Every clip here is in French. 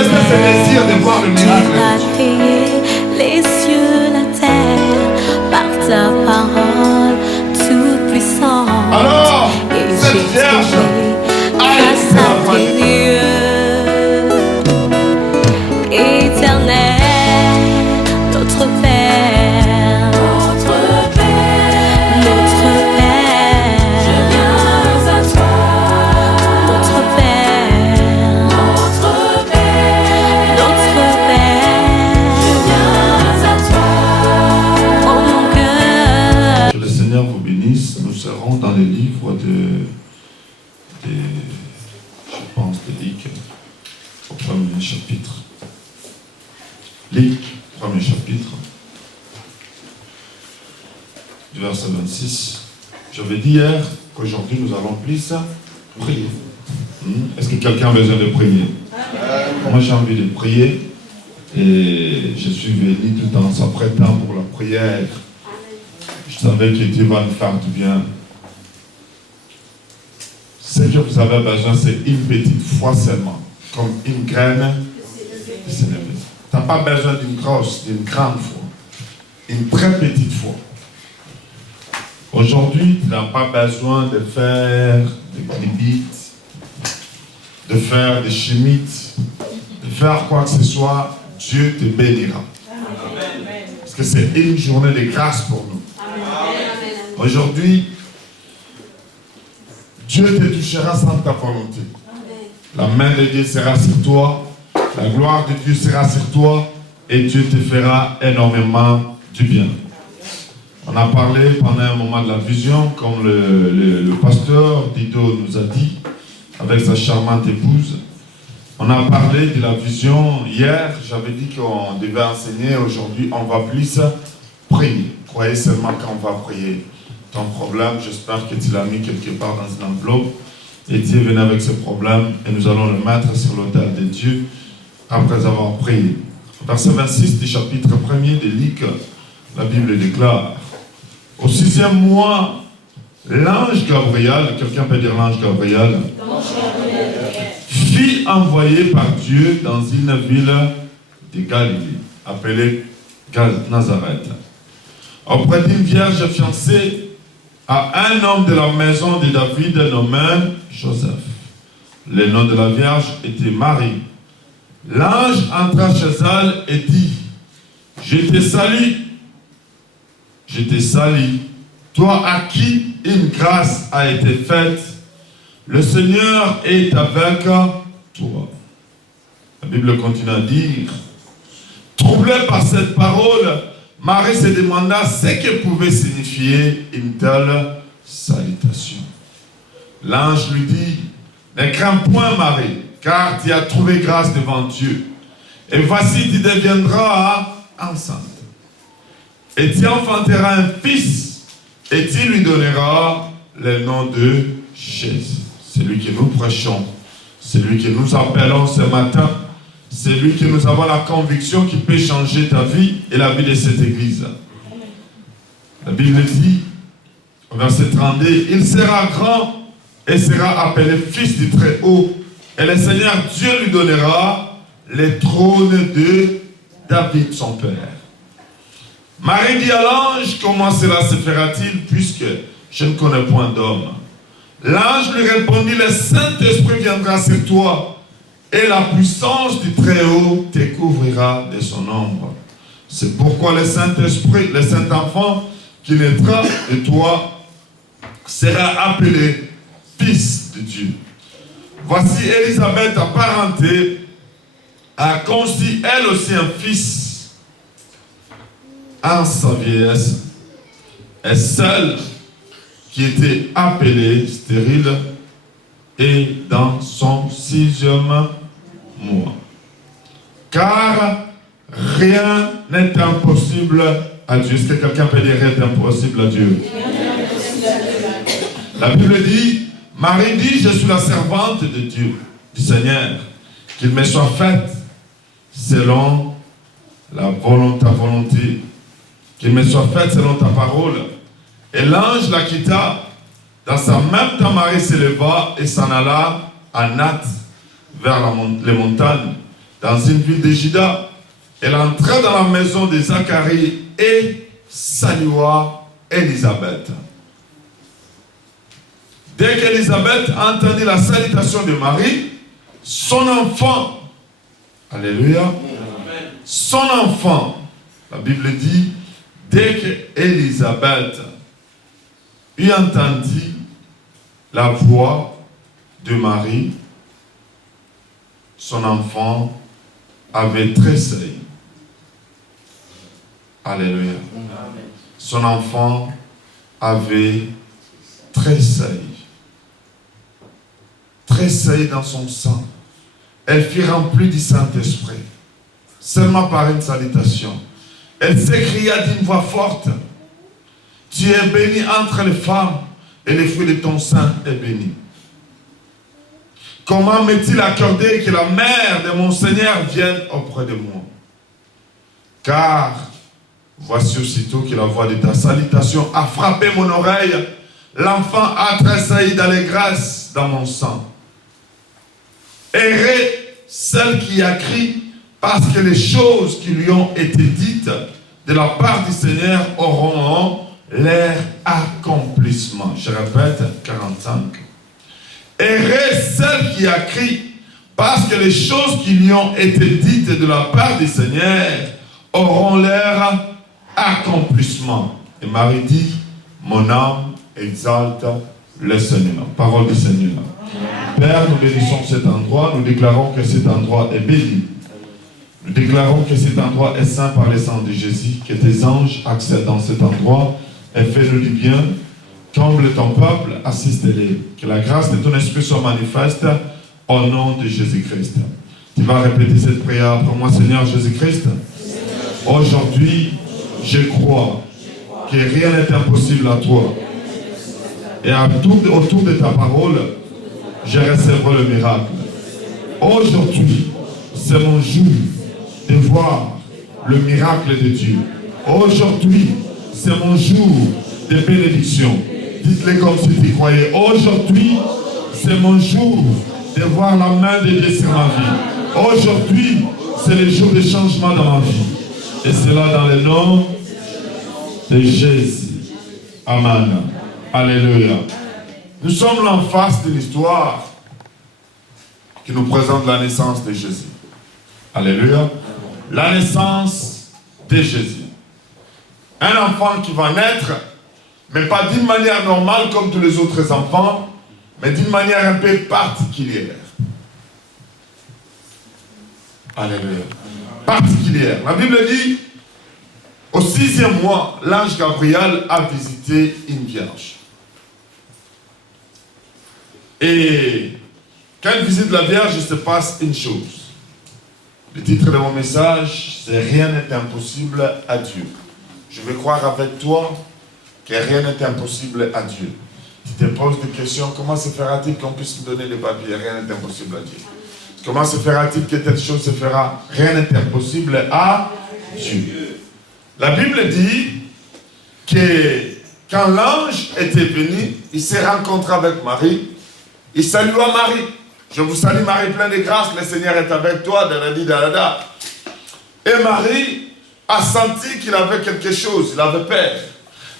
manifester ce désir de voir le miracle. Tu as créé les cieux, la terre, par ta parole toute puissante. Alors, et cette vierge grâce à tes yeux éternel, notre Père, notre Père, notre Père, je viens à toi, notre Père, notre Père, notre Père, je viens à toi, oh mon cœur. Que le Seigneur vous bénisse. Nous serons dans les livres je pense, de Luc, au premier chapitre. Luc, premier chapitre, du verset 26. J'avais dit hier qu'aujourd'hui nous allons plus prier. Est-ce que quelqu'un a besoin de prier? Moi j'ai envie de prier et je suis venu tout en s'apprêtant pour la prière. Je savais que Dieu va nous faire du bien. Ce que vous avez besoin, c'est une petite foi seulement, comme une graine de sénévé. Tu n'as pas besoin d'une grosse, d'une grande foi, une très petite foi. Aujourd'hui, tu n'as pas besoin de faire des glibites, de faire des chimites, de faire quoi que ce soit. Dieu te bénira. Parce que c'est une journée de grâce pour nous. Aujourd'hui, Dieu te touchera sans ta volonté. La main de Dieu sera sur toi, la gloire de Dieu sera sur toi et Dieu te fera énormément du bien. On a parlé pendant un moment de la vision, comme le pasteur Dido nous a dit, avec sa charmante épouse. On a parlé de la vision hier, j'avais dit qu'on devait enseigner, aujourd'hui on va plus prier. Croyez seulement qu'on va prier. Ton problème, j'espère que tu l'as mis quelque part dans une enveloppe et Dieu est venu avec ce problème et nous allons le mettre sur l'autel de Dieu après avoir prié. Verset 26 du chapitre 1er de Luc, la Bible déclare: au 6e mois, l'ange Gabriel, quelqu'un peut dire l'ange Gabriel, fut envoyé par Dieu dans une ville de Galilée, appelée Nazareth, auprès d'une vierge fiancée à un homme de la maison de David nommé Joseph. Le nom de la vierge était Marie. L'ange entra chez elle et dit: je te salue, toi à qui une grâce a été faite, le Seigneur est avec toi. La Bible continue à dire: troublée par cette parole, Marie se demanda ce que pouvait signifier une telle salutation. L'ange lui dit: ne crains point, Marie, car tu as trouvé grâce devant Dieu. Et voici, tu deviendras enceinte. Et tu enfanteras un fils, et tu lui donneras le nom de Jésus. Celui que nous prêchons, celui que nous appelons ce matin, c'est lui que nous avons la conviction qui peut changer ta vie et la vie de cette église. La Bible dit, au verset 32, il sera grand et sera appelé fils du Très-Haut. Et le Seigneur Dieu lui donnera le trône de David, son père. Marie dit à l'ange: comment cela se fera-t-il puisque je ne connais point d'homme? L'ange lui répondit: le Saint-Esprit viendra sur toi et la puissance du Très-Haut te couvrira de son ombre. C'est pourquoi le Saint-Esprit, le Saint-Enfant qui naîtra de toi sera appelé Fils de Dieu. Voici Élisabeth, apparentée, a conçu elle aussi un fils en sa vieillesse, et celle qui était appelée stérile est dans son 6e mois. Car rien n'est impossible à Dieu. Est-ce que quelqu'un peut dire rien n'est impossible à Dieu? La Bible dit, Marie dit: je suis la servante de Dieu, du Seigneur, qu'il me soit fait selon ta volonté, qu'il me soit fait selon ta parole. Et l'ange la quitta. Dans sa même temps, Marie s'éleva et s'en alla à Nath, vers les montagnes. dans une ville de Juda. Elle entra dans la maison de Zacharie et salua Élisabeth. Dès qu'Élisabeth entendit la salutation de Marie, son enfant, alléluia, son enfant, la Bible dit, dès qu'Élisabeth eut entendu la voix de Marie, son enfant avait tressailli. Alléluia. Son enfant avait tressailli. Tressailli dans son sang. Elle fut remplie du Saint-Esprit. Seulement par une salutation. Elle s'écria d'une voix forte, « Tu es bénie entre les femmes, et le fruit de ton sein est béni. Comment m'est-il accordé que la mère de mon Seigneur vienne auprès de moi? Car voici aussitôt que la voix de ta salutation a frappé mon oreille, l'enfant a tressailli d'allégresse dans mon sang. Errez celle qui a crié, parce que les choses qui lui ont été dites de la part du Seigneur auront leur accomplissement. Je répète, 45. Errez celle qui a crié, parce que les choses qui lui ont été dites de la part du Seigneur auront leur accomplissement. Et Marie dit, mon âme exalte le Seigneur. Parole du Seigneur. Père, nous bénissons cet endroit, nous déclarons que cet endroit est béni. Nous déclarons que cet endroit est saint par le sang de Jésus, que tes anges accèdent dans cet endroit et fais-nous du bien. Comble ton peuple, assiste-les. Que la grâce de ton esprit soit manifeste au nom de Jésus-Christ. Tu vas répéter cette prière pour moi, Seigneur Jésus-Christ. Aujourd'hui, je crois que rien n'est impossible à toi. Et autour de ta parole, je recevrai le miracle. Aujourd'hui, c'est mon jour de voir le miracle de Dieu. Aujourd'hui, c'est mon jour de bénédiction. Dites-le comme si tu croyais. Aujourd'hui, c'est mon jour de voir la main de Dieu sur ma vie. Aujourd'hui, c'est le jour de changement dans ma vie. Et cela dans le nom de Jésus. Amen. Alléluia. Nous sommes là en face d'une histoire qui nous présente la naissance de Jésus. Alléluia. La naissance de Jésus. Un enfant qui va naître, mais pas d'une manière normale comme tous les autres enfants, mais d'une manière un peu particulière. Alléluia. Particulière. La Bible dit, au 6e mois, l'ange Gabriel a visité une vierge. Et quand il visite la Vierge, il se passe une chose. Le titre de mon message, c'est « Rien n'est impossible à Dieu ». Je vais croire avec toi que rien n'est impossible à Dieu. Tu te poses des questions, comment se fera-t-il qu'on puisse nous donner les papiers? Rien n'est impossible à Dieu. Comment se fera-t-il que telle chose se fera? Rien n'est impossible à Dieu. La Bible dit que quand l'ange était venu, il s'est rencontré avec Marie. Il salua Marie. Je vous salue Marie, pleine de grâce, le Seigneur est avec toi. Et Marie a senti qu'il avait quelque chose, il avait peur.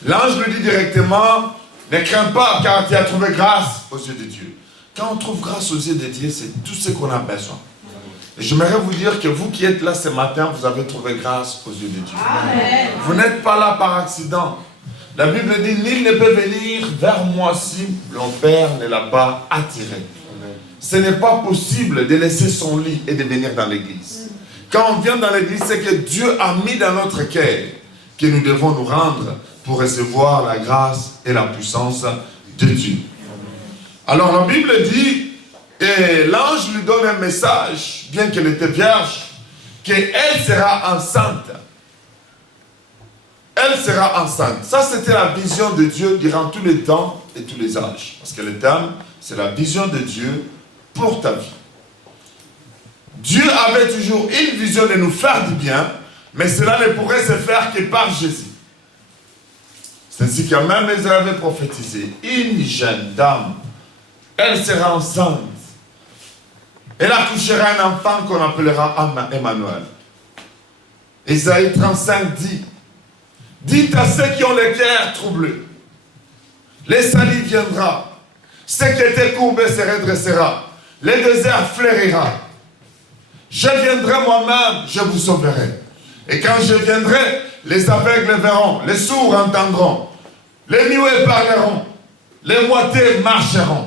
L'ange lui dit directement, ne crains pas car tu as trouvé grâce aux yeux de Dieu. Quand on trouve grâce aux yeux de Dieu, c'est tout ce qu'on a besoin. Et j'aimerais vous dire que vous qui êtes là ce matin, vous avez trouvé grâce aux yeux de Dieu. Amen. Vous n'êtes pas là par accident. La Bible dit, nul ne peut venir vers moi si mon Père ne l'a pas attiré. Amen. Ce n'est pas possible de laisser son lit et de venir dans l'église. Quand on vient dans l'église, c'est que Dieu a mis dans notre cœur que nous devons nous rendre pour recevoir la grâce et la puissance de Dieu. Alors la Bible dit, et l'ange lui donne un message, bien qu'elle était vierge, qu'elle sera enceinte. Elle sera enceinte. Ça, c'était la vision de Dieu durant tous les temps et tous les âges. Parce que le thème, c'est la vision de Dieu pour ta vie. Dieu avait toujours une vision de nous faire du bien, mais cela ne pourrait se faire que par Jésus. C'est ainsi que même Isaïe avait prophétisé. Une jeune dame, elle sera enceinte. Elle accouchera un enfant qu'on appellera Emmanuel. Isaïe 35 dit, dites à ceux qui ont les cœurs troublés, les salis viendra, ce qui était courbé se redressera, les déserts fleurira. Je viendrai moi-même, je vous sauverai. Et quand je viendrai, les aveugles verront, les sourds entendront, les muets parleront, les boiteux marcheront.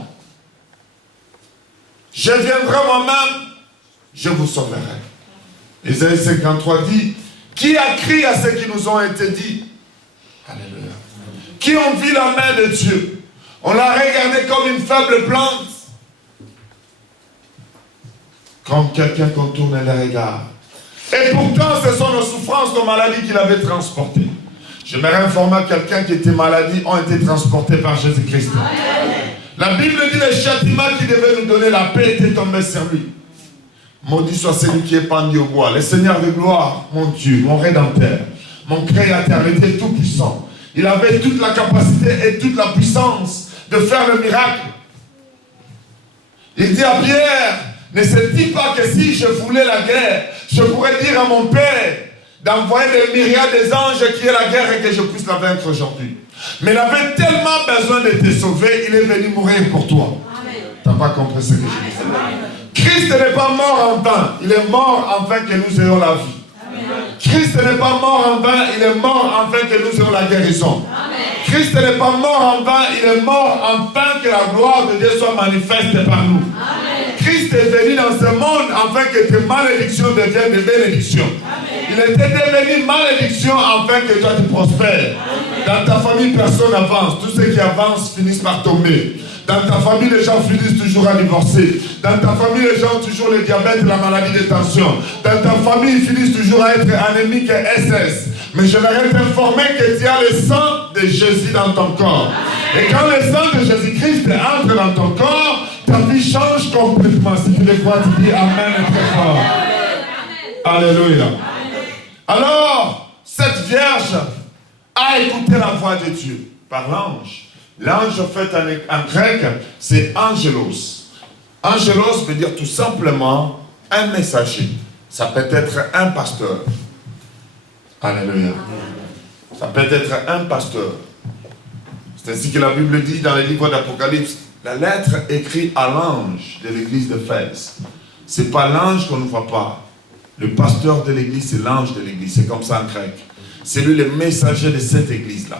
Je viendrai moi-même, je vous sauverai. Isaïe 53 dit, qui a crié à ce qui nous ont été dit? Alléluia. Qui ont vu la main de Dieu? On l'a regardé comme une faible plante, comme quelqu'un contourne les regards. Et pourtant, ce sont nos souffrances, nos maladies qu'il avait transportées. Je me informé que quelqu'un qui était maladie ont été transportés par Jésus-Christ. La Bible dit le châtiment qui devait nous donner la paix était tombé sur lui. Maudit soit celui qui est pendu au bois. Le Seigneur de gloire, mon Dieu, mon Rédempteur, mon Créateur, il était tout puissant. Il avait toute la capacité et toute la puissance de faire le miracle. Il dit à Pierre, ne sais-tu pas que si je voulais la guerre, je pourrais dire à mon Père d'envoyer des myriades des anges qui est la guerre et que je puisse la vaincre aujourd'hui. Mais il avait tellement besoin de te sauver, il est venu mourir pour toi. Tu n'as pas compris ce que je dis. Christ n'est pas mort en vain, il est mort afin que nous ayons la vie. Christ n'est pas mort en vain, il est mort afin que nous ayons la guérison. Christ n'est pas mort en vain, il est mort afin que la gloire de Dieu soit manifeste par nous. Christ est venu dans ce monde afin que tes malédictions deviennent des bénédictions. Il était devenu malédiction afin que toi tu prospères. Dans ta famille, personne n'avance. Tous ceux qui avancent finissent par tomber. Dans ta famille, les gens finissent toujours à divorcer. Dans ta famille, les gens ont toujours le diabète et la maladie de tension. Dans ta famille, ils finissent toujours à être anémiques et SS. Mais je voudrais t'informer que tu as le sang de Jésus dans ton corps. Et quand le sang de Jésus-Christ entre dans ton corps, ta vie change complètement. Si tu le crois, tu dis Amen très fort. Alléluia. Alors, cette vierge a écouté la voix de Dieu par l'ange. L'ange, en fait, en grec, c'est angelos. Angelos veut dire tout simplement un messager. Ça peut être un pasteur. Alléluia. Ça peut être un pasteur. C'est ainsi que la Bible dit dans le livre d'Apocalypse, la lettre écrite à l'ange de l'église d'Éphèse. Ce n'est pas l'ange qu'on ne voit pas. Le pasteur de l'église, c'est l'ange de l'église. C'est comme ça en grec. C'est lui le messager de cette église-là.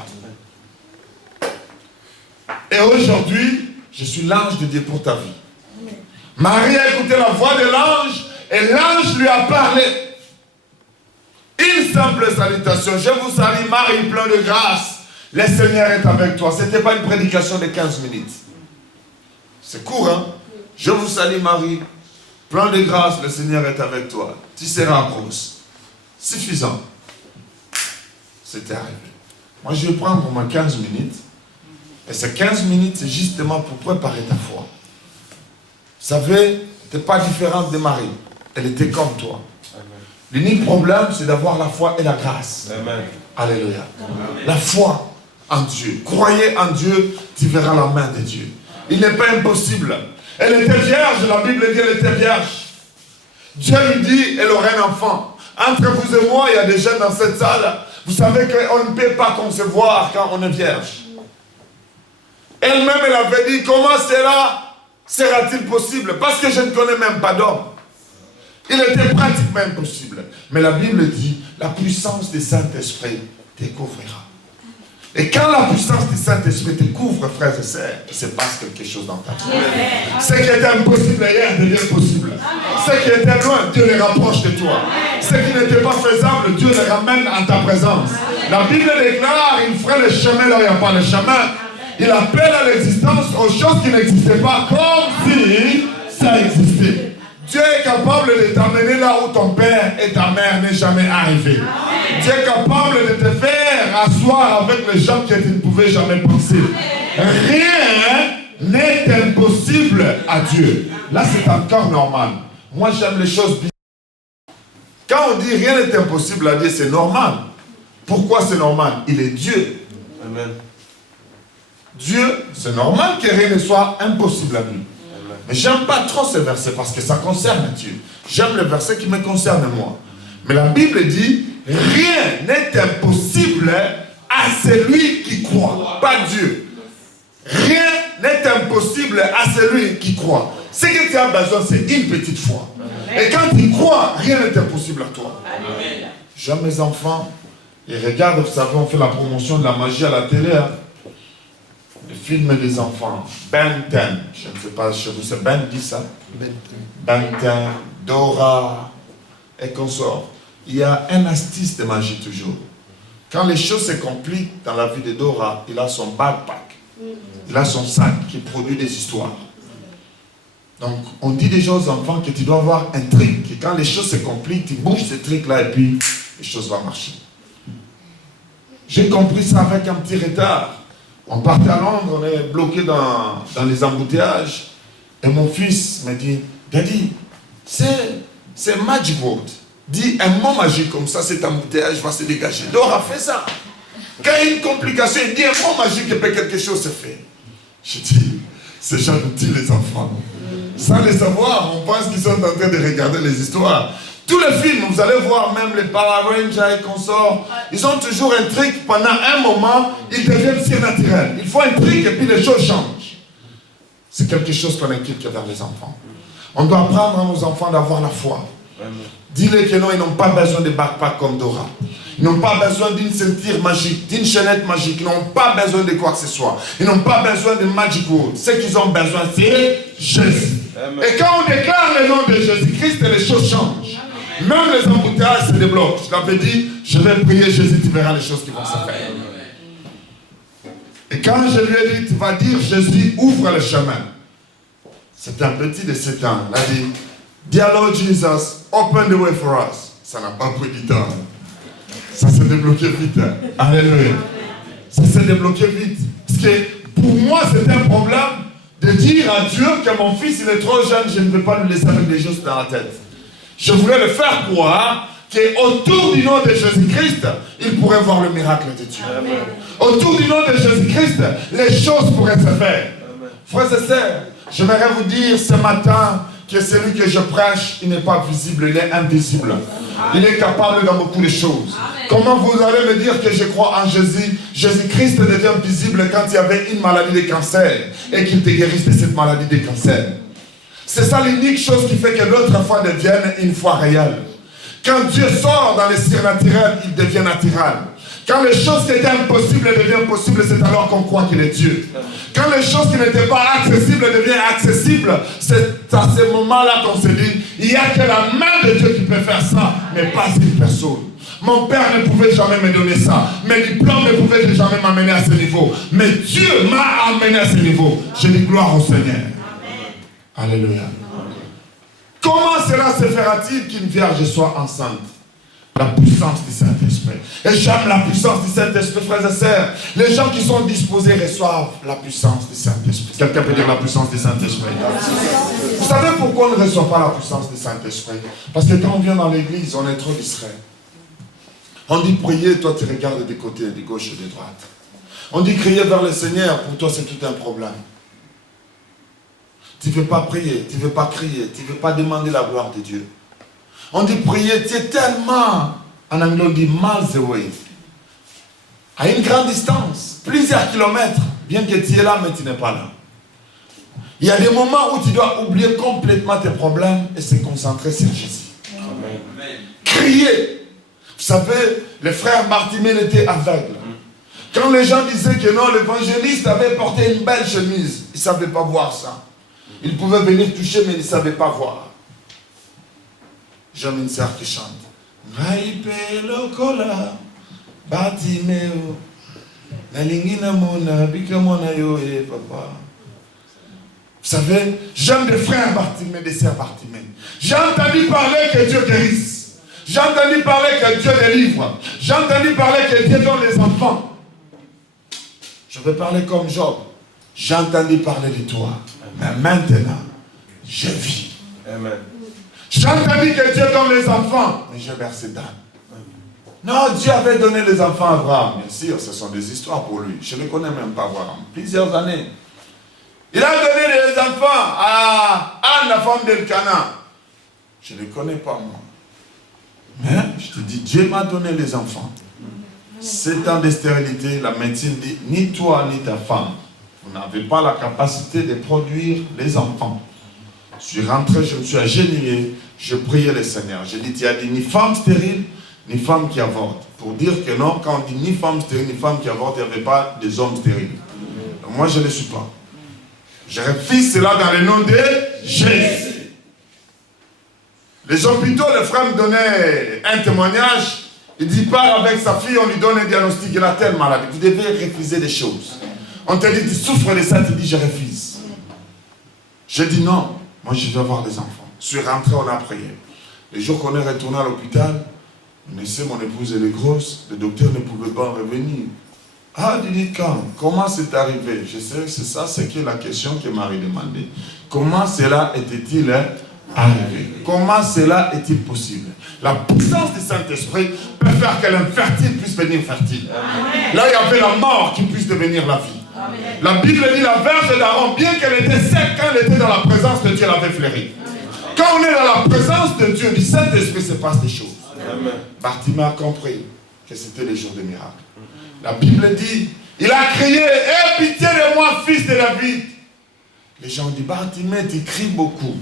Et aujourd'hui, je suis l'ange de Dieu pour ta vie. Marie a écouté la voix de l'ange et l'ange lui a parlé. Une simple salutation. Je vous salue Marie, plein de grâce. Le Seigneur est avec toi. Ce n'était pas une prédication de 15 minutes. C'est court, hein? Je vous salue Marie, plein de grâce, le Seigneur est avec toi. Tu seras grosse. Suffisant. C'était arrivé. Moi, je vais prendre au moins 15 minutes. Et ces 15 minutes, c'est justement pour préparer ta foi. Vous savez, tu n'es pas différente de Marie. Elle était comme toi. L'unique problème, c'est d'avoir la foi et la grâce. Amen. Alléluia. Amen. La foi en Dieu. Croyez en Dieu, tu verras la main de Dieu. Il n'est pas impossible. Elle était vierge, la Bible dit qu'elle était vierge. Dieu lui dit, elle aurait un enfant. Entre vous et moi, il y a des jeunes dans cette salle. Vous savez qu'on ne peut pas concevoir quand on est vierge. Elle-même, elle avait dit, comment cela sera-t-il possible? Parce que je ne connais même pas d'homme. Il était pratiquement impossible. Mais la Bible dit, la puissance du Saint-Esprit te couvrira. Et quand la puissance du Saint-Esprit te couvre, frères et sœurs, il se passe quelque chose dans ta vie. Ce qui était impossible hier devient possible. Ce qui était loin, Dieu les rapproche de toi. Ce qui n'était pas faisable, Dieu les ramène en ta présence. La Bible déclare, il ferait le chemin là où il n'y a pas de chemin. Il appelle à l'existence aux choses qui n'existaient pas comme si ça existait. Dieu est capable de t'amener là où ton père et ta mère n'est jamais arrivé. Dieu est capable de te faire asseoir avec les gens que tu ne pouvais jamais penser. Rien n'est impossible à Dieu. Là, c'est encore normal. Moi, j'aime les choses bien. Quand on dit rien n'est impossible à Dieu, c'est normal. Pourquoi c'est normal? Il est Dieu. Amen. Dieu, c'est normal que rien ne soit impossible à lui. Mais j'aime pas trop ce verset parce que ça concerne Dieu. J'aime le verset qui me concerne moi. Mais la Bible dit, rien n'est impossible à celui qui croit, pas Dieu. Rien n'est impossible à celui qui croit. Ce que tu as besoin, c'est une petite foi. Et quand tu crois, rien n'est impossible à toi. J'aime mes enfants. Ils regardent, vous savez, on fait la promotion de la magie à la télé. Hein. Le film des enfants, Ben 10. Je ne sais pas chez vous, c'est Ben 10, ça. Ben 10, Dora et consorts. Il y a un astuce de magie toujours. Quand les choses se compliquent dans la vie de Dora, il a son backpack. Il a son sac qui produit des histoires. Donc, on dit déjà aux enfants que tu dois avoir un truc. Et quand les choses se compliquent, tu bouges ce truc-là et puis les choses vont marcher. J'ai compris ça avec un petit retard. On partait à Londres, on est bloqué dans les embouteillages. Et mon fils me dit, Daddy, c'est Magic Word. Dis un mot magique comme ça, cet embouteillage va se dégager. Dora fait ça. Quand il y a une complication, il dit un mot magique et puis quelque chose se fait. Je dis, c'est gentil les enfants. Sans les savoir, on pense qu'ils sont en train de regarder les histoires. Tous les films, vous allez voir, même les Power Rangers et consorts, ils ont toujours un truc, pendant un moment, ils deviennent surnaturels. Il faut un truc et puis les choses changent. C'est quelque chose qu'on inculque vers les enfants. On doit apprendre à nos enfants d'avoir la foi. Dis-les que non, ils n'ont pas besoin de backpack comme Dora. Ils n'ont pas besoin d'une ceinture magique, d'une chaînette magique. Ils n'ont pas besoin de quoi que ce soit. Ils n'ont pas besoin de Magic Word. Ce qu'ils ont besoin, c'est Jésus. Amen. Et quand on déclare le nom de Jésus-Christ, les choses changent. Amen. Même les embouteillages se débloquent. Je t'avais dit, je vais prier Jésus, tu verras les choses qui vont se faire. Et quand je lui ai dit, tu vas dire, Jésus, ouvre le chemin. C'est un petit de 7 ans. Il a dit, Dear Lord Jesus, open the way for us. Ça n'a pas pris du temps. Ça s'est débloqué vite. Alléluia. Ça s'est débloqué vite. Parce que pour moi, c'était un problème de dire à Dieu que mon fils, il est trop jeune, je ne veux pas lui laisser avec des choses dans la tête. Je voulais le faire croire qu'autour du nom de Jésus-Christ, il pourrait voir le miracle de Dieu. Amen. Autour du nom de Jésus-Christ, les choses pourraient se faire. Amen. Frères et sœurs, j'aimerais vous dire ce matin que celui que je prêche, il n'est pas visible, il est invisible. Il est capable dans beaucoup de choses. Amen. Comment vous allez me dire que je crois en Jésus? Jésus-Christ devient visible quand il y avait une maladie de cancer et qu'il te guérisse de cette maladie de cancer. C'est ça l'unique chose qui fait que l'autre foi devienne une foi réelle. Quand Dieu sort dans les surnaturels, il devient naturel. Quand les choses qui étaient impossibles deviennent possibles, c'est alors qu'on croit qu'il est Dieu. Quand les choses qui n'étaient pas accessibles deviennent accessibles, c'est à ce moment-là qu'on se dit, il n'y a que la main de Dieu qui peut faire ça, mais pas une personne. Mon père ne pouvait jamais me donner ça. Mes diplômes ne pouvaient jamais m'amener à ce niveau. Mais Dieu m'a amené à ce niveau. Je dis gloire au Seigneur. Amen. Alléluia. Amen. Comment cela se fera-t-il qu'une vierge soit enceinte? La puissance du Saint-Esprit. Et j'aime la puissance du Saint-Esprit, frères et sœurs. Les gens qui sont disposés reçoivent la puissance du Saint-Esprit. Quelqu'un peut dire la puissance du Saint-Esprit? Vous savez pourquoi on ne reçoit pas la puissance du Saint-Esprit? Parce que quand on vient dans l'église, on est trop distrait. On dit prier, toi tu regardes des côtés, de gauche et de droite. On dit crier vers le Seigneur, pour toi c'est tout un problème. Tu ne veux pas prier, tu ne veux pas crier, tu ne veux pas demander la gloire de Dieu. On dit prier, tu es tellement, en anglais on dit miles away, à une grande distance, plusieurs kilomètres, bien que tu es là, mais tu n'es pas là. Il y a des moments où tu dois oublier complètement tes problèmes et se concentrer sur Jésus. Amen. Crier. Vous savez, le frère Bartimée était aveugle. Quand les gens disaient que non, l'évangéliste avait porté une belle chemise, il ne savait pas voir ça. Il pouvait venir toucher, mais il ne savait pas voir. J'aime une sœur qui chante. Vous savez, j'aime des frères Bartimée, des sœurs Bartimée. J'ai entendu parler que Dieu guérisse. J'ai entendu parler que Dieu délivre. J'ai entendu parler que Dieu donne les enfants. Je vais parler comme Job. J'ai entendu parler de toi. Mais maintenant, je vis. Amen. J'ai entendu que Dieu donne les enfants. Mais j'ai versé d'âme. Non, Dieu avait donné les enfants à Abraham. Bien sûr, ce sont des histoires pour lui. Je ne connais même pas Abraham. Plusieurs années. Il a donné les enfants à Anne, la femme d'Elkana. Je ne les connais pas, moi. Mais je te dis, Dieu m'a donné les enfants. 7 ans de stérilité, la médecine dit, ni toi ni ta femme, vous n'avez pas la capacité de produire les enfants. Je suis rentré, je me suis agenouillé, je priais le Seigneur. J'ai dit, tu as dit ni femme stérile, ni femme qui avorte. Pour dire que non, quand on dit ni femme stérile, ni femme qui avorte, il n'y avait pas des hommes stériles. Donc moi, je ne le suis pas. Je refuse cela dans le nom de Jésus. Les hôpitaux, le frère me donnait un témoignage. Il dit, part avec sa fille, on lui donne un diagnostic, il a telle maladie. Vous devez refuser des choses. On te dit, tu souffres de ça, tu dis, je refuse. J'ai dit non, moi je veux avoir des enfants. Je suis rentré, on a prié. Les jours qu'on est retourné à l'hôpital, on sait, mon épouse elle est grosse, le docteur ne pouvait pas revenir. Ah, dis quand, comment c'est arrivé? Je sais que c'est ça, c'est que la question que Marie demandait. Comment cela était-il arrivé? Comment cela est-il possible? La puissance du Saint-Esprit peut faire que l'infertile puisse devenir fertile. Amen. Là, il y avait la mort qui puisse devenir la vie. Amen. La Bible dit la Vierge d'Aaron, bien qu'elle était sec, quand elle était dans la présence de Dieu, elle avait fleuri. Amen. Quand on est dans la présence de Dieu, du Saint-Esprit, se passe des choses. Bartimée a compris que c'était les jours de miracle. La Bible dit, il a crié, aie pitié de moi, fils de David. Les gens disent, Bartimée, tu cries beaucoup.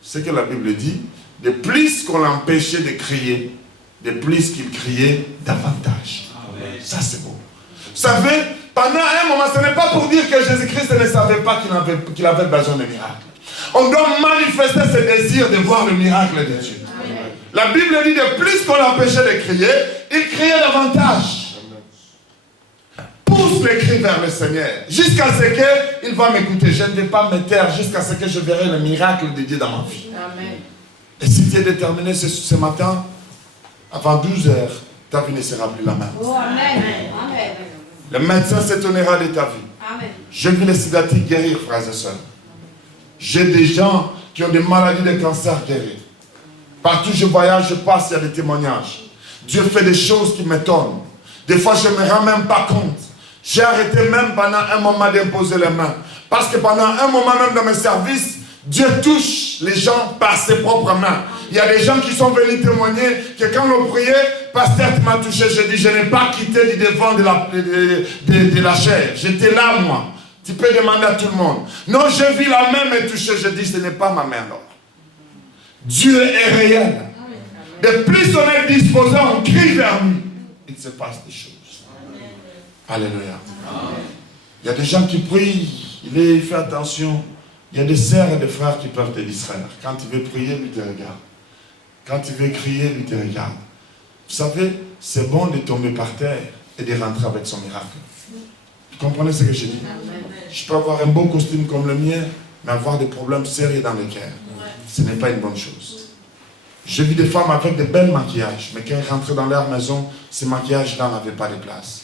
C'est que la Bible dit, de plus qu'on l'empêchait de crier, de plus qu'il criait davantage. Amen. Ça c'est beau. Vous savez, pendant un moment, ce n'est pas pour dire que Jésus-Christ ne savait pas qu'il avait besoin de miracles. On doit manifester ce désir de voir le miracle de Dieu. Amen. La Bible dit, de plus qu'on l'empêchait de crier, il criait davantage. Pousse les cris vers le Seigneur, jusqu'à ce qu'il va m'écouter. Je ne vais pas me taire jusqu'à ce que je verrai le miracle de Dieu dans ma vie. Amen. Et si tu es déterminé ce matin, avant 12 heures, ta vie ne sera plus la même. Oh, amen. Le médecin s'étonnera de ta vie. Amen. Je vis les sédatifs guérir, frères et sœurs. J'ai des gens qui ont des maladies de cancer guérir. Partout où je voyage, je passe, il y a des témoignages. Dieu fait des choses qui m'étonnent. Des fois, je ne me rends même pas compte. J'ai arrêté même pendant un moment d'imposer les mains. Parce que pendant un moment même dans mes services, Dieu touche les gens par ses propres mains. Il y a des gens qui sont venus témoigner que quand on priait, pasteur, tu m'as touché. Je dis, je n'ai pas quitté du devant de la chair. J'étais là, moi. Tu peux demander à tout le monde. Non, je vis la main me toucher. Je dis, ce n'est pas ma main, non. Dieu est réel. De plus on est disposé, on crie vers lui. Il se passe des choses. Alléluia. Il y a des gens qui prient. Il fait attention. Il y a des sœurs et des frères qui peuvent te distraire. Quand tu veux prier, lui te regarde. Quand tu veux crier, lui te regarde. Vous savez, c'est bon de tomber par terre et de rentrer avec son miracle. Vous comprenez ce que je dis? Je peux avoir un beau costume comme le mien, mais avoir des problèmes sérieux dans le cœur. Ce n'est pas une bonne chose. J'ai vu des femmes avec de belles maquillages, mais quand elles rentraient dans leur maison, ces maquillages-là n'avaient pas de place.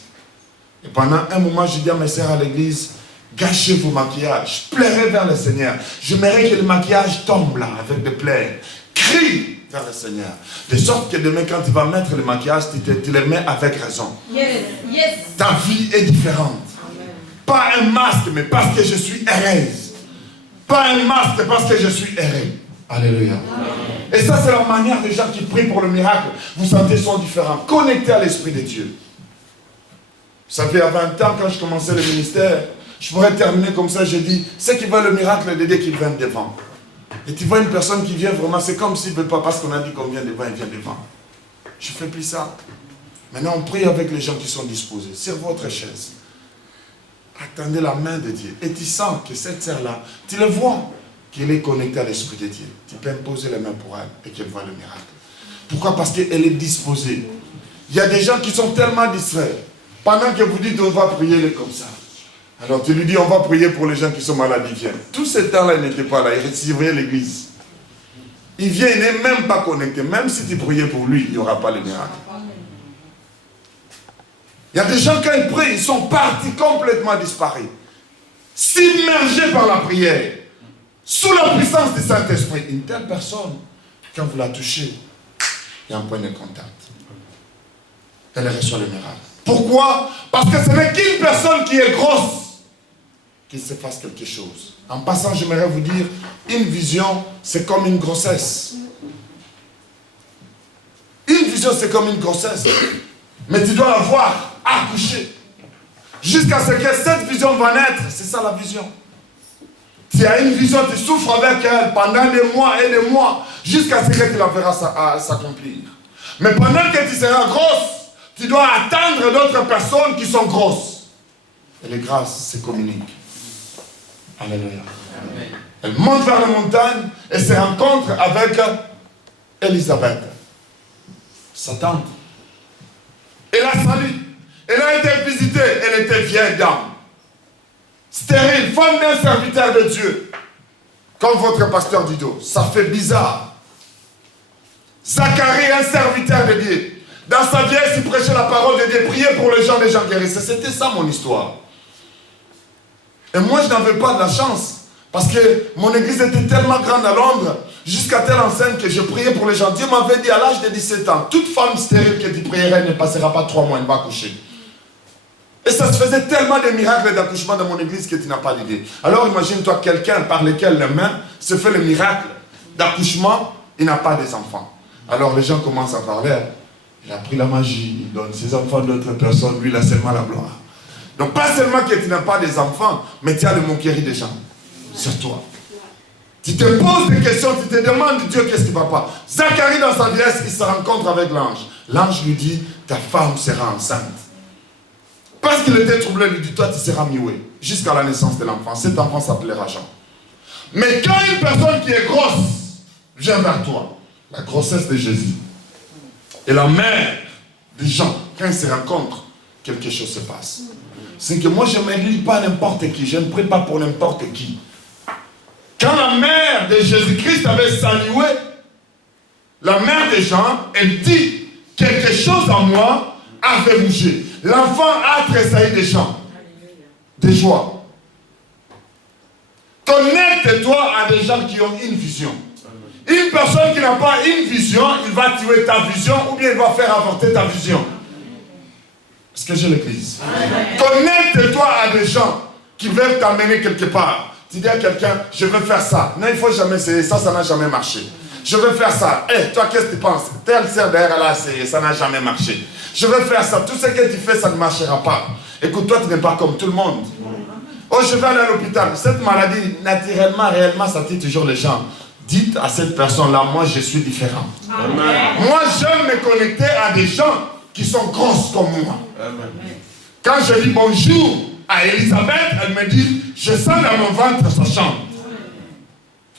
Et pendant un moment, j'ai dit à mes sœurs à l'église, gâchez vos maquillages, pleurez vers le Seigneur. J'aimerais que le maquillage tombe là, avec des plaies. Crie vers le Seigneur. De sorte que demain, quand tu vas mettre le maquillage, tu le mets avec raison. Yes. Yes. Ta vie est différente. Amen. Pas un masque, mais parce que je suis heureuse. Pas un masque, parce que je suis heureux. Alléluia. Amen. Et ça, c'est la manière des gens qui prient pour le miracle. Vous sentez, sont différents. Connectés à l'Esprit de Dieu. Vous savez, à 20 ans, quand je commençais le ministère, je pourrais terminer comme ça, j'ai dit, ceux qui veulent le miracle de Dieu, qu'ils viennent devant. Et tu vois une personne qui vient vraiment, c'est comme s'il ne veut pas, parce qu'on a dit qu'on vient devant, il vient devant. Je ne fais plus ça. Maintenant, on prie avec les gens qui sont disposés, sur votre chaise. Attendez la main de Dieu. Et tu sens que cette sœur-là, tu le vois, qu'elle est connectée à l'Esprit de Dieu. Tu peux imposer les mains pour elle et qu'elle voit le miracle. Pourquoi? Parce qu'elle est disposée. Il y a des gens qui sont tellement distraits. Pendant que vous dites, on va prier comme ça. Alors tu lui dis, on va prier pour les gens qui sont malades, il vient. Tout ce temps-là, il n'était pas là, il recevait l'église. Il vient, il n'est même pas connecté. Même si tu priais pour lui, il n'y aura pas le miracle. Il y a des gens, quand ils prient, ils sont partis complètement disparus. Submergés par la prière. Sous la puissance du Saint-Esprit. Une telle personne, quand vous la touchez, il y a un point de contact. Elle reçoit le miracle. Pourquoi? Parce que ce n'est qu'une personne qui est grosse qu'il se fasse quelque chose. En passant, j'aimerais vous dire, une vision, c'est comme une grossesse. Une vision, c'est comme une grossesse. Mais tu dois la voir accoucher. Jusqu'à ce que cette vision va naître. C'est ça la vision. Tu as une vision, tu souffres avec elle pendant des mois et des mois, jusqu'à ce que tu la verras s'accomplir. Mais pendant que tu seras grosse, tu dois attendre d'autres personnes qui sont grosses. Et les grâces se communiquent. Alléluia. Amen. Elle monte vers la montagne et se rencontre avec Élisabeth, sa tante. Elle la salue. Elle a été visitée. Elle était vieille dame. Stérile, femme d'un serviteur de Dieu. Comme votre pasteur Dido. Ça fait bizarre. Zacharie, un serviteur de Dieu. Dans sa vieillesse, il prêchait la parole de Dieu. Priait pour les gens guérissés. C'était ça mon histoire. Et moi, je n'avais pas de la chance. Parce que mon église était tellement grande à Londres, jusqu'à telle enseigne que je priais pour les gens. Dieu m'avait dit à l'âge de 17 ans, toute femme stérile que tu prierais ne passera pas 3 mois, elle va accoucher. Et ça se faisait tellement de miracles d'accouchement dans mon église que tu n'as pas d'idée. Alors imagine-toi quelqu'un par lequel les mains se fait le miracle d'accouchement, il n'a pas des enfants. Alors les gens commencent à parler. Il a pris la magie, il donne ses enfants d'autres personnes, lui il a seulement la gloire. Donc pas seulement que tu n'as pas des enfants, mais tu as le moquerie des gens sur toi. Tu te poses des questions, tu te demandes Dieu qu'est-ce qui ne va pas. Zacharie dans sa vieillesse, il se rencontre avec l'ange. L'ange lui dit, ta femme sera enceinte. Parce qu'il était troublé, il lui dit, toi tu seras muet jusqu'à la naissance de l'enfant. Cet enfant s'appellera Jean. Mais quand une personne qui est grosse vient vers toi, la grossesse de Jésus et la mère de Jean, quand ils se rencontrent, quelque chose se passe. C'est que moi je ne me lis pas n'importe qui, je ne prie pas pour n'importe qui. Quand la mère de Jésus-Christ avait salué, la mère de Jean, elle dit, quelque chose en moi avait bougé. L'enfant a tressailli de joie. De joie. Connecte-toi à des gens qui ont une vision. Une personne qui n'a pas une vision, il va tuer ta vision ou bien il va faire avorter ta vision. Est-ce que j'ai l'église? Connecte-toi à des gens qui veulent t'amener quelque part. Tu dis à quelqu'un, je veux faire ça. Non, il ne faut jamais essayer. Ça n'a jamais marché. Je veux faire ça. Eh, toi, qu'est-ce que tu penses? Telle sœur derrière là, ça n'a jamais marché. Je veux faire ça. Tout ce que tu fais, ça ne marchera pas. Écoute, toi, tu n'es pas comme tout le monde. Oh, je vais aller à l'hôpital. Cette maladie, naturellement, réellement, ça tue toujours les gens. Dites à cette personne-là, moi, je suis différent. Amen. Moi, j'aime me connecter à des gens qui sont grosses comme moi. Amen. Quand je dis bonjour à Elisabeth, elle me dit, je sens dans mon ventre sa chambre.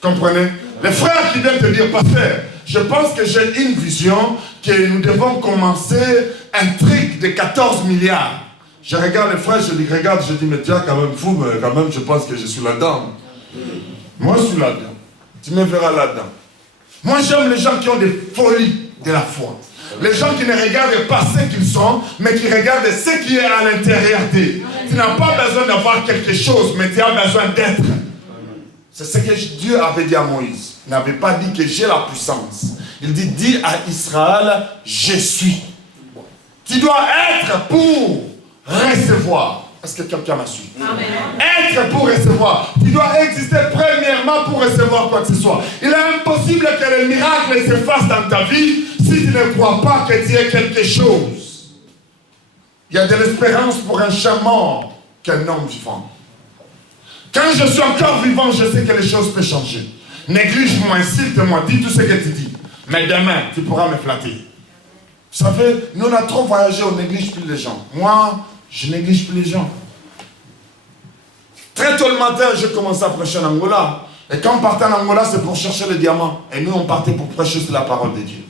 Vous comprenez? Les frères qui viennent te dire, pasteur, je pense que j'ai une vision que nous devons commencer un truc de 14 milliards. Je regarde les frères, je les regarde, je dis, mais tu es quand même fou, mais quand même je pense que je suis là-dedans. Moi je suis là-dedans. Tu me verras là-dedans. Moi j'aime les gens qui ont des folies de la foi. Les gens qui ne regardent pas ce qu'ils sont, mais qui regardent ce qui est à l'intérieur d'eux. Tu n'as pas besoin d'avoir quelque chose, mais tu as besoin d'être. C'est ce que Dieu avait dit à Moïse. Il n'avait pas dit que j'ai la puissance. Il dit, dis à Israël, je suis. Tu dois être pour recevoir. Est-ce que quelqu'un m'a suivi? Être pour recevoir. Tu dois exister premièrement pour recevoir quoi que ce soit. Il est impossible que le miracle se fasse dans ta vie si tu ne crois pas que tu es quelque chose. Il y a de l'espérance pour un chat mort qu'un homme vivant. Quand je suis encore vivant, je sais que les choses peuvent changer. Néglige-moi, insulte-moi, dis tout ce que tu dis. Mais demain, tu pourras me flatter. Vous savez, nous on a trop voyagé, on néglige plus les gens. Moi, je néglige plus les gens. Très tôt le matin, j'ai commencé à prêcher en Angola. Et quand on partait en Angola, c'est pour chercher le diamant. Et nous, on partait pour prêcher sur la parole de Dieu.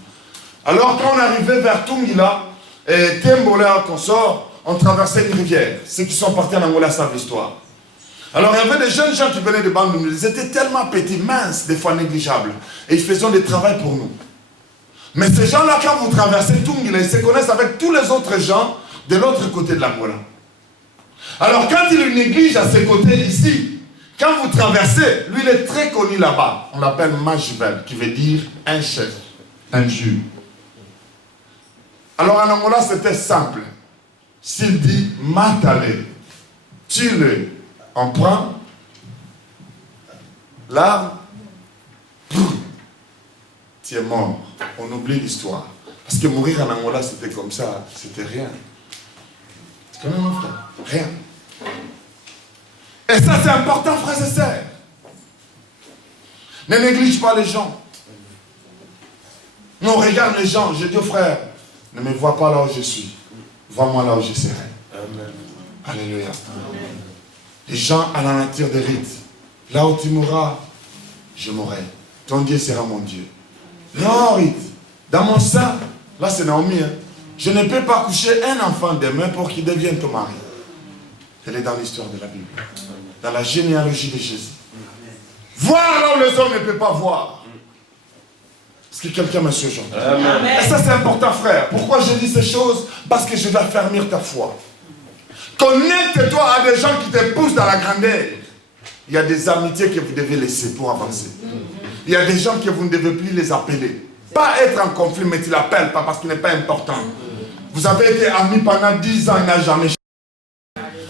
Alors, quand on arrivait vers Tungila, et Tembola, qu'on sort, on traversait une rivière. Ceux qui sont partis en Angola savent l'histoire. Alors, il y avait des jeunes gens qui venaient de Bandung. Ils étaient tellement petits, minces, des fois négligeables. Et ils faisaient des travaux pour nous. Mais ces gens-là, quand vous traversez Tungila, ils se connaissent avec tous les autres gens de l'autre côté de l'Angola. Alors, quand ils le négligent à ses côtés ici, quand vous traversez, lui, il est très connu là-bas. On l'appelle Majivel, qui veut dire un chef, un juge. Alors, en Angola, c'était simple. S'il dit, matale, tue-le, On prend l'arme, tu es mort. On oublie l'histoire. Parce que mourir en Angola, c'était comme ça, c'était rien. C'est quand même mon frère, rien. Et ça, c'est important, frères et sœurs. Ne néglige pas les gens. Non, regarde les gens. Je dis aux frères, ne me vois pas là où je suis. Vois-moi là où je serai. Amen. Alléluia. Amen. Les gens à la nature des rites. Là où tu mourras, je mourrai. Ton Dieu sera mon Dieu. Non, rite. Dans mon sein, là c'est Naomi. Hein. Je ne peux pas coucher un enfant demain pour qu'il devienne ton mari. Elle est dans l'histoire de la Bible. Dans la généalogie de Jésus. Voir là où les hommes ne peuvent pas voir. Est-ce que quelqu'un me suit aujourd'hui? Et ça c'est important, frère. Pourquoi je dis ces choses? Parce que je vais affermir ta foi. Connecte-toi à des gens qui te poussent dans la grandeur. Il y a des amitiés que vous devez laisser pour avancer. Il y a des gens que vous ne devez plus les appeler. Pas être en conflit, mais tu l'appelles pas parce qu'il n'est pas important. Vous avez été amis pendant 10 ans, il n'a jamais changé.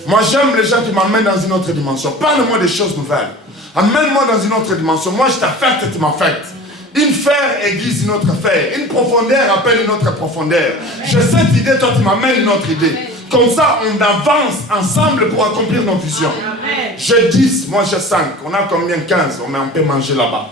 Moi j'aime les gens qui m'emmènent dans une autre dimension. Parle-moi des choses nouvelles. Amène-moi dans une autre dimension. Moi je t'affecte, tu m'affectes. Une fer aiguise une autre fer. Une profondeur appelle une autre profondeur. J'ai cette idée, toi tu m'amènes une autre idée. Comme ça, on avance ensemble pour accomplir nos visions. J'ai 10, moi j'ai 5. On a combien? 15. On peut manger là-bas.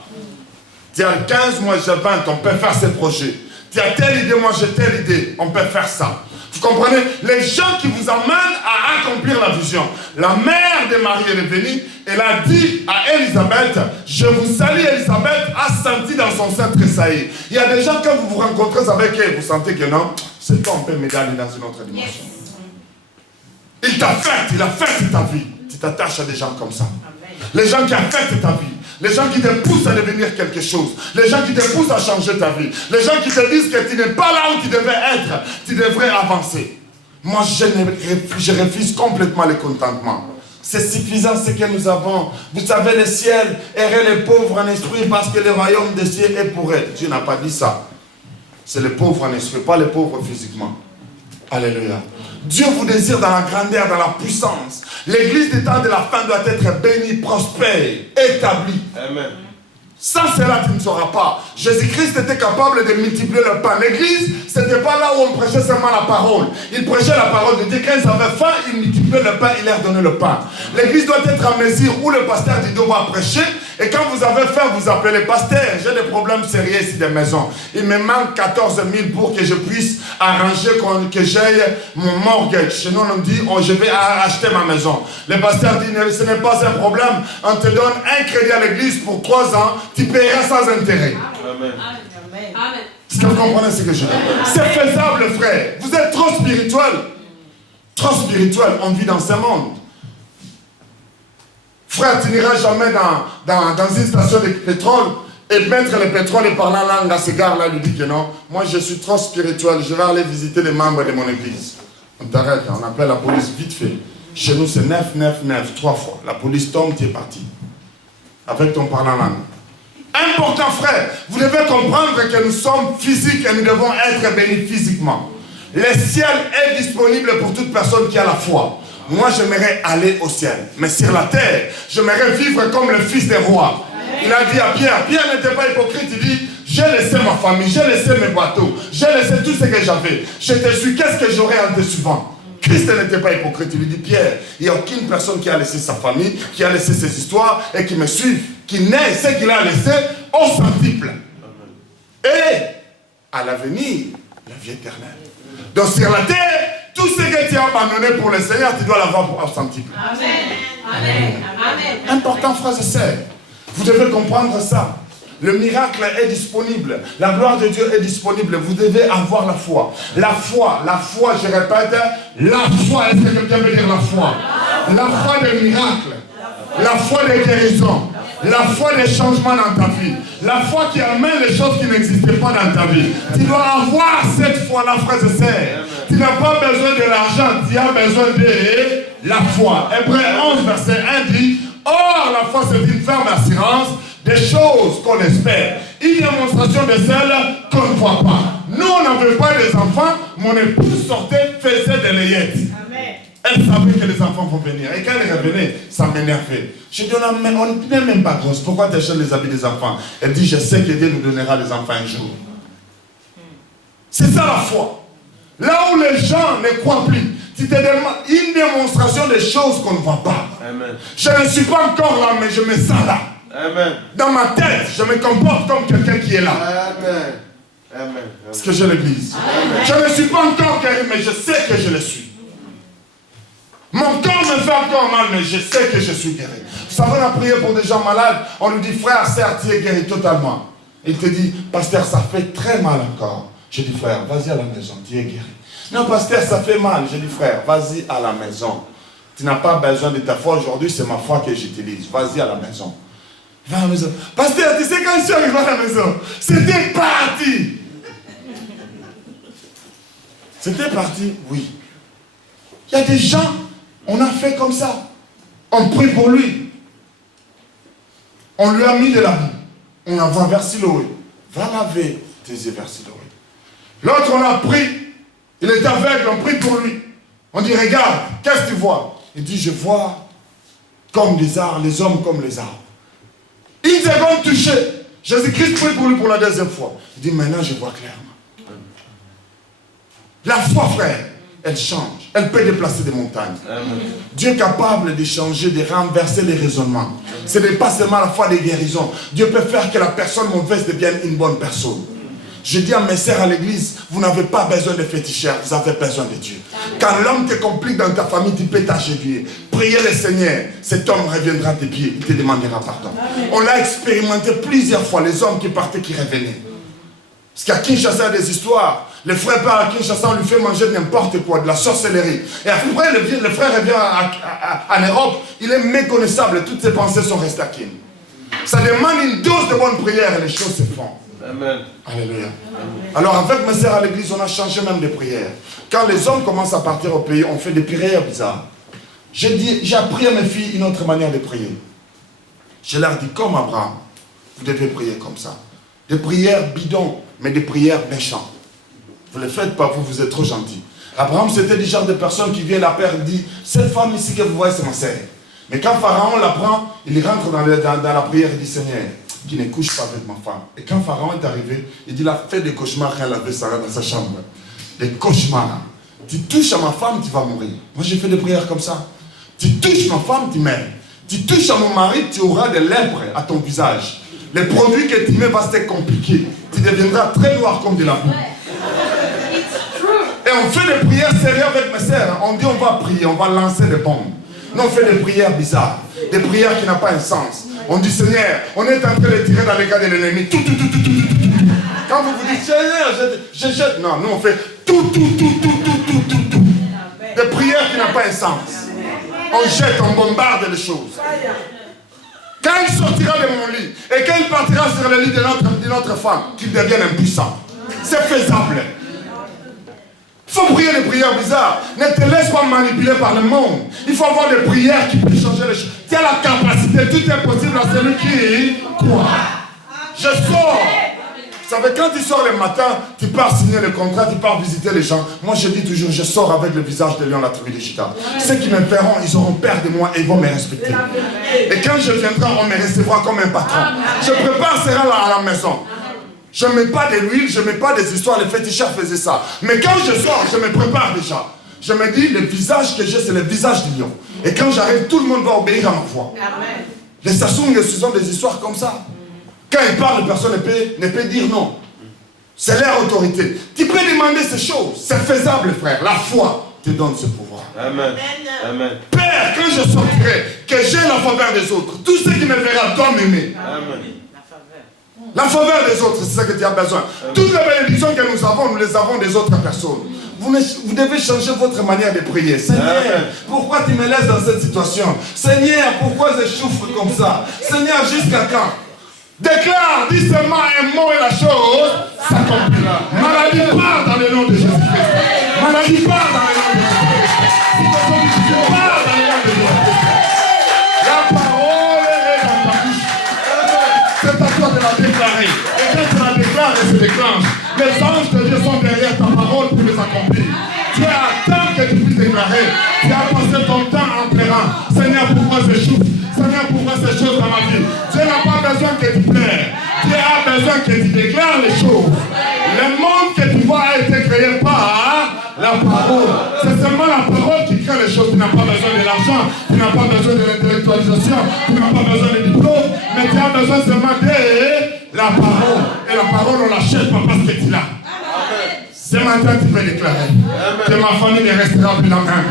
Tu as 15, moi j'ai 20. On peut faire ces projets. Tu as telle idée, moi j'ai telle idée. On peut faire ça. Vous comprenez? Les gens qui vous amènent à accomplir la vision. La mère de Marie, elle est venue. Elle a dit à Élisabeth, je vous salue. Élisabeth a senti dans son sein tressaillir. Il y a des gens, quand vous vous rencontrez avec eux, vous sentez que non, c'est toi, on peut m'aider dans une autre dimension. Il t'affecte, il affecte ta vie. Tu t'attaches à des gens comme ça. Les gens qui affectent ta vie. Les gens qui te poussent à devenir quelque chose. Les gens qui te poussent à changer ta vie. Les gens qui te disent que tu n'es pas là où tu devais être. Tu devrais avancer. Moi, je refuse complètement le contentement. C'est suffisant ce que nous avons. Vous savez, le ciel errait les pauvres en esprit parce que le royaume des cieux est pour eux. Dieu n'a pas dit ça. C'est les pauvres en esprit, pas les pauvres physiquement. Alléluia. Dieu vous désire dans la grandeur, dans la puissance. L'église des temps de la fin doit être bénie, prospère, établie. Amen. Sans cela, tu ne sauras pas. Jésus-Christ était capable de multiplier le pain. L'église, ce n'était pas là où on prêchait seulement la parole. Il prêchait la parole de Dieu. Quand ils avaient faim, il multipliait le pain, il leur donnait le pain. L'église doit être en mesure où le pasteur Dido va prêcher. Et quand vous avez faim, vous appelez pasteur. J'ai des problèmes sérieux ici des maisons. Il me manque 14 000 pour que je puisse arranger, que j'aille mon mortgage. Chez nous, on dit, je vais acheter ma maison. Le pasteur dit, ce n'est pas un problème. On te donne un crédit à l'église pour 3 ans. Tu paieras sans intérêt. Amen. Est-ce que vous comprenez ce que je dis? C'est faisable, frère. Vous êtes trop spirituel. Trop spirituel. On vit dans ce monde. Frère, tu n'iras jamais dans une station de pétrole et mettre le pétrole et parler en langue à ce gars-là, lui dit que non. Moi, je suis trop spirituel. Je vais aller visiter les membres de mon église. On t'arrête. On appelle la police vite fait. Chez nous, c'est 999, 3 fois. La police tombe, tu es parti. Avec ton parlant en langue. Important, frère, vous devez comprendre que nous sommes physiques et nous devons être bénis physiquement. Le ciel est disponible pour toute personne qui a la foi. Moi, j'aimerais aller au ciel. Mais sur la terre, j'aimerais vivre comme le fils des rois. Il a dit à Pierre, Pierre n'était pas hypocrite, il dit, j'ai laissé ma famille, j'ai laissé mes bateaux, j'ai laissé tout ce que j'avais. Je te suis, qu'est-ce que j'aurais en te suivant? Christ n'était pas hypocrite, il lui dit, Pierre, il n'y a aucune personne qui a laissé sa famille, qui a laissé ses histoires et qui me suit, qui naît ce qu'il a laissé au centuple. Et à l'avenir, la vie éternelle. Donc sur la terre, tout ce que tu as abandonné pour le Seigneur, tu dois l'avoir au centuple. Amen. Amen. Amen. Important, frères et sœurs. Vous devez comprendre ça. Le miracle est disponible. La gloire de Dieu est disponible. Vous devez avoir la foi. La foi, je répète, la foi. Est-ce que quelqu'un veut dire la foi? La foi des miracles. La foi des guérisons. La foi des changements dans ta vie. La foi qui amène les choses qui n'existaient pas dans ta vie. Tu dois avoir cette foi-là, frères et sœurs. Tu n'as pas besoin de l'argent, tu as besoin de la foi. Hébreux 11, verset 1 dit, or la foi c'est une ferme assurance des choses qu'on espère. Une démonstration de celles qu'on ne voit pas. Nous on n'avait pas des enfants, mon épouse sortait, faisait des layettes. Elle savait que les enfants vont venir. Et quand elle revenait, ça m'énervait. Je dis, on n'est même pas grosse. Pourquoi tu achètes les habits des enfants? Elle dit, je sais que Dieu nous donnera les enfants un jour. C'est ça la foi. Là où les gens ne croient plus, tu te demandes une démonstration des choses qu'on ne voit pas. Amen. Je ne suis pas encore là, mais je me sens là. Amen. Dans ma tête, je me comporte comme quelqu'un qui est là. Amen. Amen. Est-ce que j'ai l'église? Je ne suis pas encore guéri, mais je sais que je le suis. Mon corps me fait encore mal, mais je sais que je suis guéri. Vous savez, on a prié pour des gens malades. On lui dit, frère, certes, tu es guéri totalement. Il te dit, pasteur, ça fait très mal encore. Je dis, frère, vas-y à la maison, tu es guéri. Non, pasteur, ça fait mal. Je dis, frère, vas-y à la maison. Tu n'as pas besoin de ta foi aujourd'hui, c'est ma foi que j'utilise. Vas-y à la maison. Va à la maison. Pasteur, tu sais quand je suis arrivé à la maison, c'était parti. C'était parti, oui. Il y a des gens, on a fait comme ça. On prie pour lui. On lui a mis de la boue. On a vers Siloé. Va laver tes yeux vers Siloé. L'autre, on a pris. Il est aveugle, on prie pour lui. On dit, regarde, qu'est-ce que tu vois? Il dit, je vois comme des arbres, les hommes comme les arbres. Une seconde touchée. Jésus-Christ prie pour lui pour la deuxième fois. Il dit, maintenant je vois clairement. La foi, frère, elle change. Elle peut déplacer des montagnes. Amen. Dieu est capable de changer, de renverser les raisonnements. Ce n'est pas seulement la foi des guérisons. Dieu peut faire que la personne mauvaise devienne une bonne personne. Je dis à mes sœurs à l'église, vous n'avez pas besoin de féticheurs, vous avez besoin de Dieu. Quand l'homme te complique dans ta famille, tu peux t'agenouiller. Priez le Seigneur, cet homme reviendra à tes pieds, il te demandera pardon. Amen. On l'a expérimenté plusieurs fois, les hommes qui partaient, qui revenaient. Parce qu'à Kinshasa, il y a des histoires. Le frère part à Kinshasa, on lui fait manger n'importe quoi, de la sorcellerie. Et après, le frère revient en Europe, il est méconnaissable, toutes ses pensées sont restées à Kin. Ça demande une dose de bonne prière et les choses se font. Amen. Alléluia. Amen. Alors avec mes sœurs à l'église, on a changé même de prière. Quand les hommes commencent à partir au pays, on fait des prières bizarres. J'ai appris à mes filles une autre manière de prier. Je leur dis, comme Abraham, vous devez prier comme ça. Des prières bidons, mais des prières méchantes. Vous ne le faites pas, vous êtes trop gentils. Abraham, c'était du genre de personne qui vient, la père dit, cette femme ici que vous voyez, c'est ma sœur. Mais quand Pharaon la prend, il rentre dans la prière et dit, Seigneur, qui ne couche pas avec ma femme. Et quand Pharaon est arrivé, il dit, il a fait des cauchemars quand elle avait Sarah dans sa chambre. Des cauchemars. Tu touches à ma femme, tu vas mourir. Moi, j'ai fait des prières comme ça. Tu touches ma femme, tu meurs. Tu touches à mon mari, tu auras de lèpre à ton visage. Les produits que tu mets vont être compliqués. Tu deviendras très noir comme de la boue. Et on fait des prières sérieuses avec mes sœurs. On dit, on va prier, on va lancer des bombes. Nous, on fait des prières bizarres. Des prières qui n'ont pas un sens. On dit, Seigneur, on est en train de tirer dans les cas de l'ennemi. Tout. Quand vous vous dites, Seigneur, je jette. Non, nous on fait tout. Des prières qui n'ont pas un sens. On jette, on bombarde les choses. Quand il sortira de mon lit et quand il partira sur le lit de notre femme, qu'il devienne impuissant. C'est faisable. Il faut prier des prières bizarres. Ne te laisse pas manipuler par le monde. Il faut avoir des prières qui peuvent changer les choses. Tu as la capacité, tout est possible à celui qui croit. Je sors. Vous savez, quand tu sors le matin, tu pars signer le contrat, tu pars visiter les gens. Moi, je dis toujours, je sors avec le visage de Lion, la tribu de Juda. Ceux qui me verront, ils auront peur de moi et ils vont me respecter. Et quand je viendrai, on me recevra comme un patron. Je prépare cela à la maison. Je ne mets pas de l'huile, je ne mets pas des histoires, les féticheurs faisaient ça. Mais quand je sors, je me prépare déjà. Je me dis, le visage que j'ai, c'est le visage du lion. Et quand j'arrive, tout le monde va obéir à ma voix. Amen. Les Sassounes, ce sont des histoires comme ça. Quand ils parlent, personne ne peut dire non. C'est leur autorité. Tu peux demander ces choses. C'est faisable, frère. La foi te donne ce pouvoir. Amen. Amen. Père, quand je sortirai, que j'ai la faveur des autres, tout ce qui me verra doit m'aimer. Amen. La faveur des autres, c'est ça que tu as besoin. Amen. Toutes les bénédictions que nous les avons des autres personnes. Vous devez changer votre manière de prier. Seigneur, pourquoi tu me laisses dans cette situation? Seigneur, pourquoi je souffre comme ça? Seigneur, jusqu'à quand? Déclare, dis seulement un mot et la chose s'accomplira. Maladie part dans le nom de Jésus-Christ. Maladie part dans le nom de Jésus-Christ. Part dans le nom de Jésus-Christ. La parole est dans ta bouche. C'est à toi de la déclarer. Et quand tu la déclares, elle se déclenche. Les anges de Dieu sont derrière ta parole pour les accomplir. Tu attends que tu puisses déclarer. Tu as échoue. Seigneur, pourquoi ces choses dans ma vie? Dieu n'a pas besoin que tu pleures. Dieu a besoin que tu déclares les choses. Le monde que tu vois a été créé par la parole. C'est seulement la parole qui crée les choses. Tu n'as pas besoin de l'argent, tu n'as pas besoin de l'intellectualisation, tu n'as pas besoin de diplôme, mais tu as besoin seulement de la parole. Et la parole, on l'achète pas parce que tu l'as. Ce matin, tu peux déclarer que ma famille ne restera plus la même.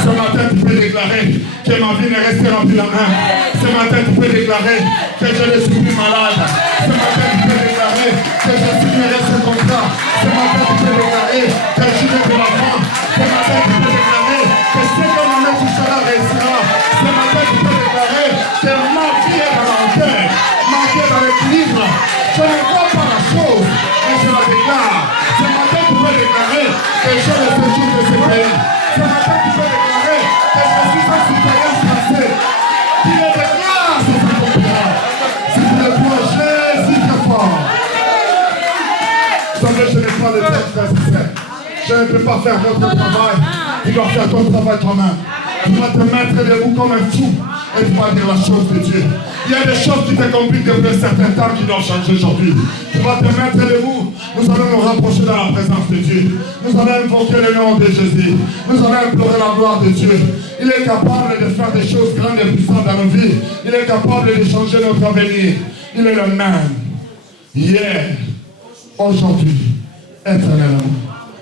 Ce matin, tu peux déclarer que ma vie ne restera plus la même. Ce matin, tu peux déclarer que je ne suis plus malade. Ce matin, tu peux déclarer que je signerai ce contrat. Ce matin, tu peux déclarer que je vais de l'enfant. Ce matin, tu peux déclarer que ce que ma main touchera réussira. Ce matin, tu peux déclarer que ma vie est dans la hauteur, ma vie est dans l'équilibre. Je ne vois pas la chose, mais je la déclare. Ce matin, tu peux déclarer que je le séjour de ce pays. Ce matin, tu peux déclarer que je suis un citoyen français. Tu le déclares, c'est ce qu'on fera. Si tu le crois, Jésus est fort. Vous savez, je n'ai pas de tête, frère et sœur. Je ne peux pas faire votre travail. Tu dois faire ton travail toi-même. Tu dois te mettre debout comme un fou et tu vas dire la chose de Dieu. Il y a des choses qui te compliquent depuis un certain temps qui doivent changer aujourd'hui. Tu vas te mettre debout. Nous allons nous rapprocher dans la présence de Dieu. Nous allons invoquer le nom de Jésus. Nous allons implorer la gloire de Dieu. Il est capable de faire des choses grandes et puissantes dans nos vies. Il est capable de changer notre avenir. Il est le même. Hier, aujourd'hui, éternellement.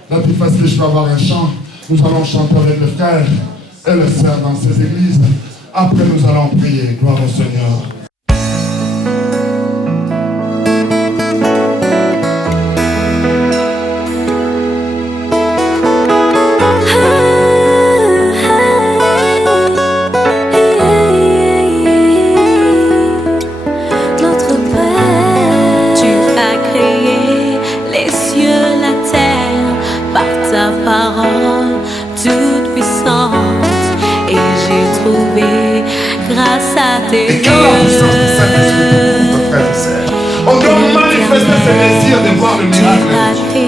La plus facile, je vais avoir un chant. Nous allons chanter avec les frères et les sœurs dans ces églises. Après, nous allons prier. Gloire au Seigneur. Notre Père, tu as créé les cieux, la terre, par ta parole toute puissante. Et j'ai trouvé grâce à tes Et quand la puissance du Saint-Esprit, frères et sœurs, on doit manifester ce désir de voir le miracle.